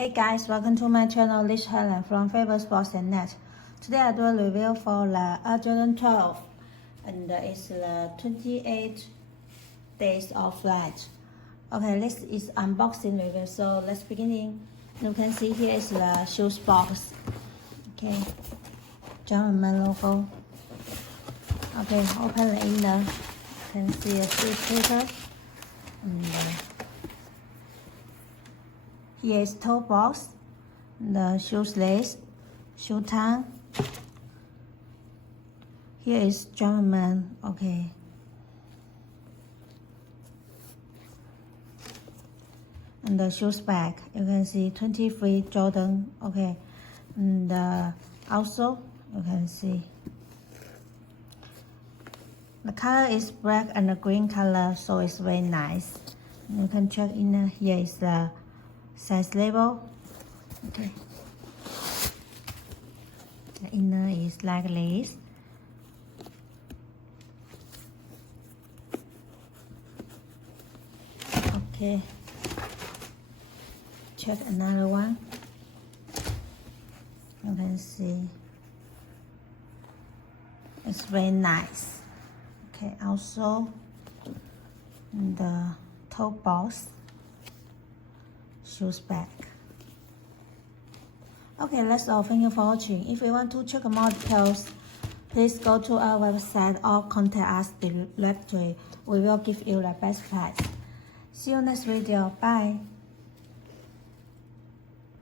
Hey guys, welcome to my channel. This is Helen from favorsports.net. Today I do a review for the Air Jordan 12, and it's the 28 days of flight. Okay, this is unboxing review. So let's begin. You can see here is the shoes box. Okay, German logo. Okay, open the inner. You can see a shoe sticker. And here is toe box, the shoes lace, shoe tang. Here is German, okay. And the shoes bag, you can see 23 Jordan, okay. And also, you can see the color is black and the green color, so it's very nice. You can check in here is the size label. Okay, the inner is like this. Okay, check another one. You can see it's very nice. Okay, also the toe box, shoes bag. Okay, that's all. Thank you for watching. If you want to check more details, please go to our website or contact us directly. We will give you the best price. See you next video. Bye.